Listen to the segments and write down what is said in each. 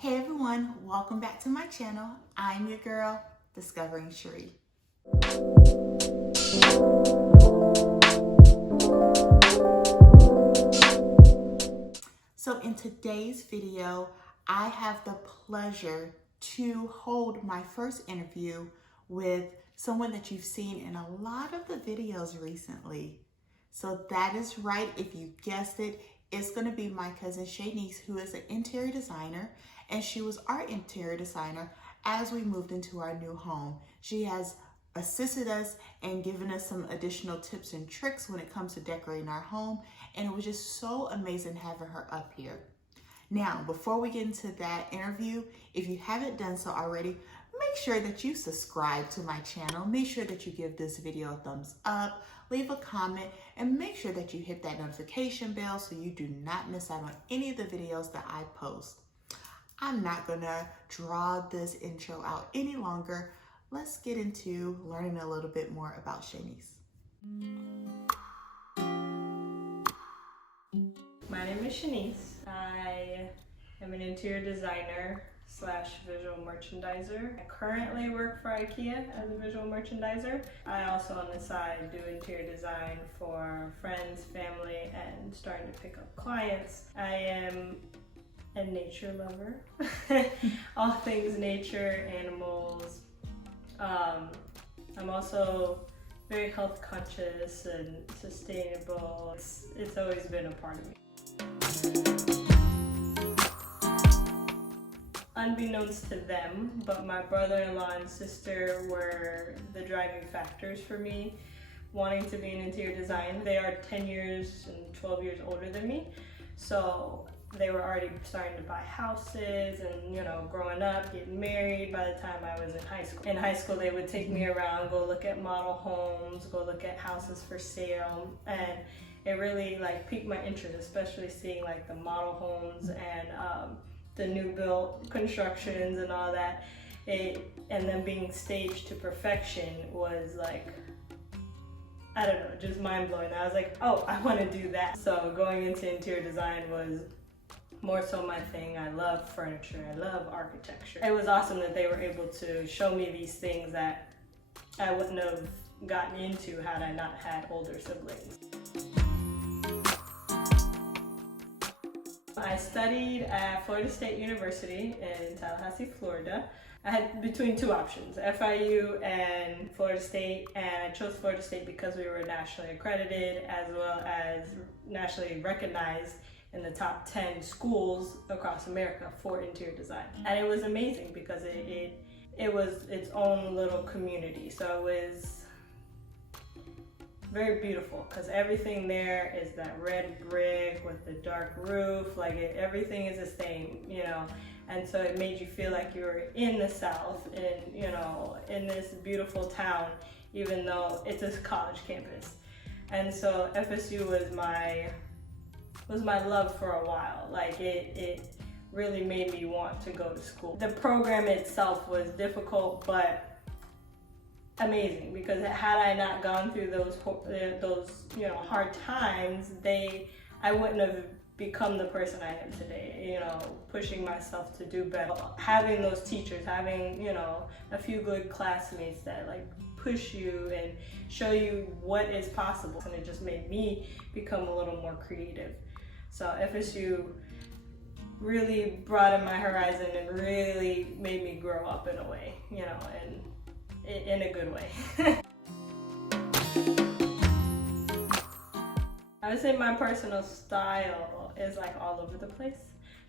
Hey everyone, welcome back to my channel. I'm your girl, Discovering Shari. So in today's video, I have the pleasure to hold my first interview with someone that you've seen in a lot of the videos recently. So that is right, if you guessed it, it's gonna be my cousin Shanece, who is an interior designer, and she was our interior designer as we moved into our new home. She has assisted us and given us some additional tips and tricks when it comes to decorating our home, and it was just so amazing having her up here. Now, before we get into that interview, if you haven't done so already, make sure that you subscribe to my channel. Make sure that you give this video a thumbs up, leave a comment, and make sure that you hit that notification bell so you do not miss out on any of the videos that I post. I'm not gonna draw this intro out any longer. Let's get into learning a little bit more about Shanece. My name is Shanece. I am an interior designer / visual merchandiser. I currently work for IKEA as a visual merchandiser. I also on the side do interior design for friends, family, and starting to pick up clients. I am a nature lover. All things nature, animals. I'm also very health conscious and sustainable. It's always been a part of me. Unbeknownst to them, but my brother-in-law and sister were the driving factors for me wanting to be in interior design. They are 10 years and 12 years older than me, so they were already starting to buy houses and, you know, growing up, getting married by the time I was in high school. In high school, they would take me around, go look at model homes, go look at houses for sale, and it really piqued my interest, especially seeing the model homes and the new built constructions and all that. And then being staged to perfection was I don't know, just mind blowing. I was like, oh, I want to do that. So going into interior design was more so my thing. I love furniture, I love architecture. It was awesome that they were able to show me these things that I wouldn't have gotten into had I not had older siblings. I studied at Florida State University in Tallahassee, Florida. I had between two options, FIU and Florida State, and I chose Florida State because we were nationally accredited as well as nationally recognized in the top 10 schools across America for interior design. And it was amazing because it was its own little community. So it was very beautiful because everything there is that red brick with the dark roof, everything is the same, you know, and so it made you feel like you were in the South and, you know, in this beautiful town, even though it's a college campus. And so FSU was my love for a while. It really made me want to go to school. The program itself was difficult, but amazing, because had I not gone through those hard times, I wouldn't have become the person I am today, you know, pushing myself to do better. Having those teachers, having, you know, a few good classmates that push you and show you what is possible, and it just made me become a little more creative. So FSU really broadened my horizon and really made me grow up in a way, you know, and in a good way. I would say my personal style is all over the place.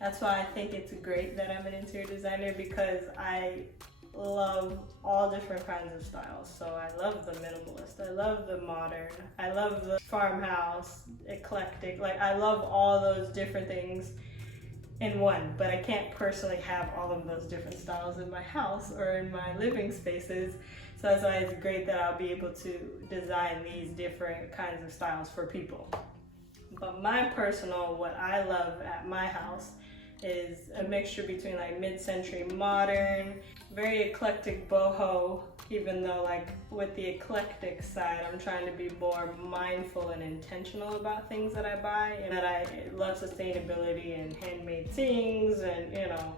That's why I think it's great that I'm an interior designer, because I love all different kinds of styles. So I love the minimalist, I love the modern, I love the farmhouse, eclectic. I love all those different things in one, but I can't personally have all of those different styles in my house or in my living spaces. So that's why it's great that I'll be able to design these different kinds of styles for people. But my personal, what I love at my house is a mixture between mid-century modern, very eclectic boho, even though with the eclectic side, I'm trying to be more mindful and intentional about things that I buy, and that I love sustainability and handmade things and, you know,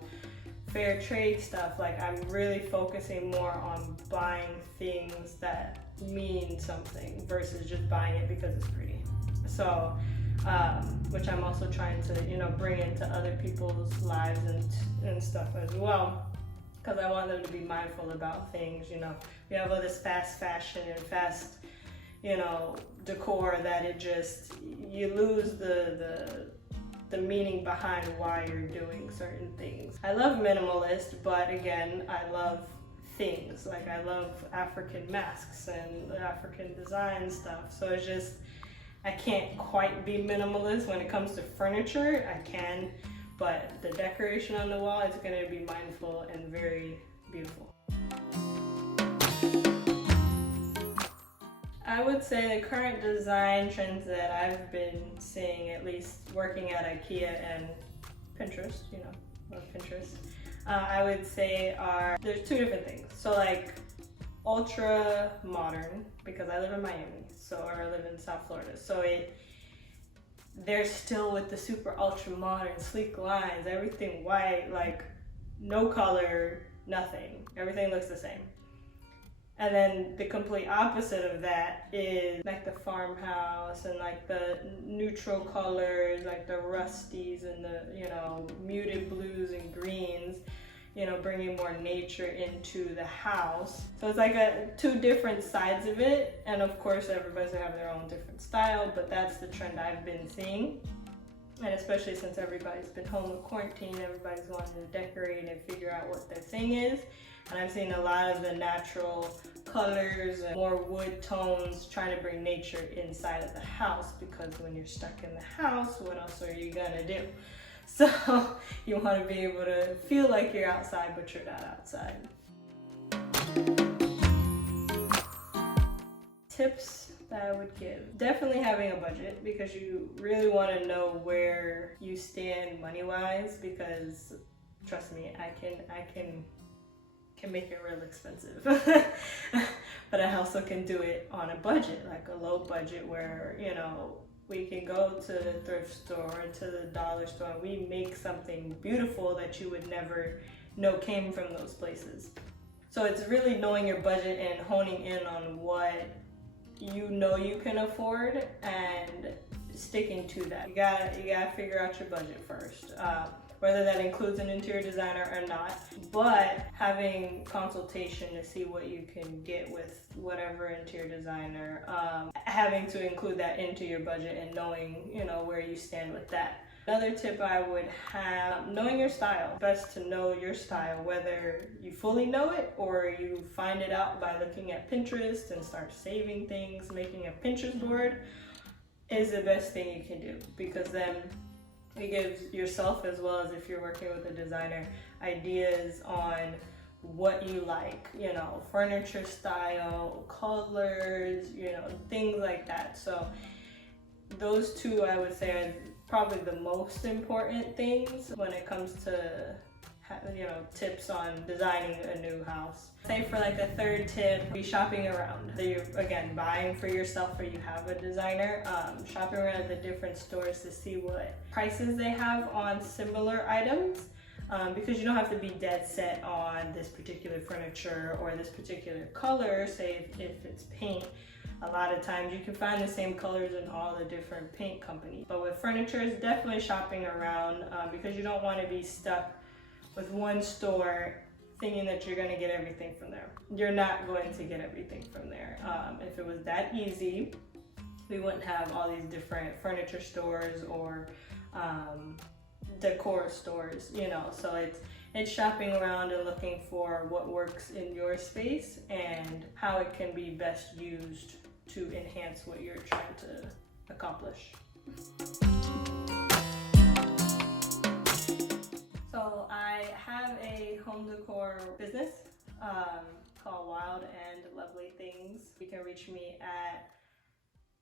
fair trade stuff, like I'm really focusing more on buying things that mean something versus just buying it because it's pretty. So, which I'm also trying to, you know, bring into other people's lives and stuff as well. Because I want them to be mindful about things, you know. We have all this fast fashion and fast, you know, decor that it just, you lose the meaning behind why you're doing certain things. I love minimalist, but again, I love things. Like I love African masks and African design stuff. So it's just, I can't quite be minimalist when it comes to furniture. I can, but the decoration on the wall is going to be mindful and very beautiful. I would say the current design trends that I've been seeing, at least working at IKEA and Pinterest, you know, love Pinterest, I would say there's two different things. So like ultra modern, because I live in Miami, or I live in South Florida, so they're still with the super ultra modern, sleek lines, everything white, like no color, nothing. Everything looks the same. And then the complete opposite of that is like the farmhouse and like the neutral colors, like the rusties and the, you know, muted blues and greens, you know, bringing more nature into the house. So it's like two different sides of it. And of course, everybody's gonna have their own different style, but that's the trend I've been seeing. And especially since everybody's been home with quarantine, everybody's wanting to decorate and figure out what their thing is. And I've seen a lot of the natural colors and more wood tones trying to bring nature inside of the house, because when you're stuck in the house, what else are you gonna do? So you want to be able to feel like you're outside, but you're not outside. Tips that I would give: definitely having a budget, because you really want to know where you stand money-wise, because trust me, I can make it real expensive. But I also can do it on a budget, like a low budget, where, you know, we can go to the thrift store, to the dollar store, and we make something beautiful that you would never know came from those places. So it's really knowing your budget and honing in on what you know you can afford and sticking to that. You gotta figure out your budget first. Whether that includes an interior designer or not, but having consultation to see what you can get with whatever interior designer, having to include that into your budget and knowing, you know, where you stand with that. Another tip I would have: knowing your style. Best to know your style, whether you fully know it or you find it out by looking at Pinterest and start saving things. Making a Pinterest board is the best thing you can do, because then it gives yourself, as well as if you're working with a designer, ideas on what you like, you know, furniture style, colors, you know, things like that. So those two, I would say, are probably the most important things when it comes to, you know, tips on designing a new house. Say for like a third tip, be shopping around. So you're, again, buying for yourself or you have a designer, shopping around at the different stores to see what prices they have on similar items, because you don't have to be dead set on this particular furniture or this particular color. Say if it's paint, a lot of times you can find the same colors in all the different paint companies. But with furniture, it's definitely shopping around, because you don't want to be stuck with one store thinking that you're going to get everything from there. You're not going to get everything from there. If it was that easy, we wouldn't have all these different furniture stores or decor stores, you know. So it's shopping around and looking for what works in your space and how it can be best used to enhance what you're trying to accomplish. So I have a home decor business called Wild and Lovely Things. You can reach me at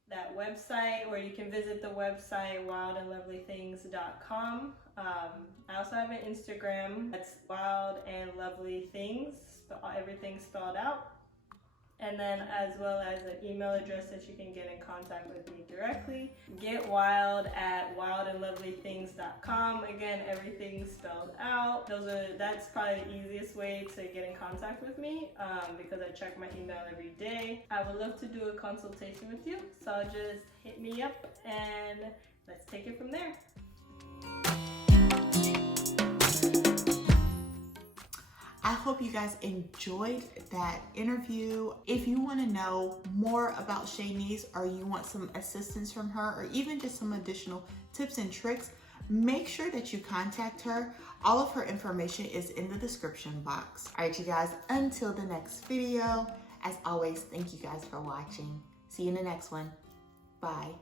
that website, or you can visit the website wildandlovelythings.com. I also have an Instagram. That's Wild and Lovely Things, everything spelled out. and then as well as an email address that you can get in contact with me directly. Get wild at wildandlovelythings.com. Again, everything's spelled out. That's probably the easiest way to get in contact with me because I check my email every day. I would love to do a consultation with you, so just hit me up and let's take it from there. I hope you guys enjoyed that interview. If you want to know more about Shanece, or you want some assistance from her, or even just some additional tips and tricks, make sure that you contact her. All of her information is in the description box. All right, you guys, until the next video, as always, thank you guys for watching. See you in the next one. Bye.